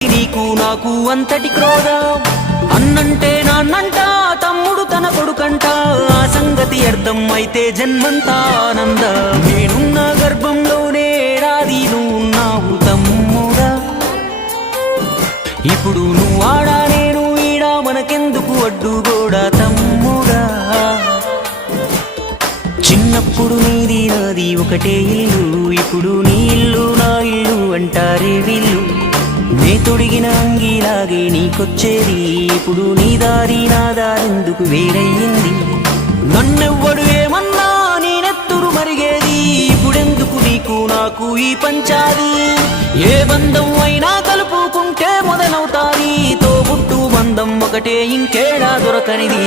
నీకు నాకు అంతటి క్రోధం అన్నంటే నాన్నంట తమ్ముడు తన కొడుకంట ఆ సంగతి అర్థం అయితే జన్మంతా ఆనంద నేనున్న గర్భంలోనే ఏడాది నువ్వున్నావు తమ్ముడా ఇప్పుడు నువ్వు ఆడా నేను ఈడా మనకెందుకు అడ్డుగోడా తమ్ముడా చిన్నప్పుడు నీది నాది ఒకటే ఇల్లు ఇప్పుడు నీ ఇల్లు నా ఇల్లు అంటారే వీళ్ళు నే తొడిగిన అంగీలాగే నీకొచ్చేది ఇప్పుడు నీ దారి నా దారెందుకు వేరయ్యింది నన్నెవ్వడు ఏమన్నా నేనెత్తురు మరిగేది ఇప్పుడెందుకు నీకు నాకు ఈ పంచాది ఏ బంధం అయినా కలుపుకుంటే మొదలవుతాది తోబుట్టు బంధం ఒకటే ఇంకేడా దొరకనిది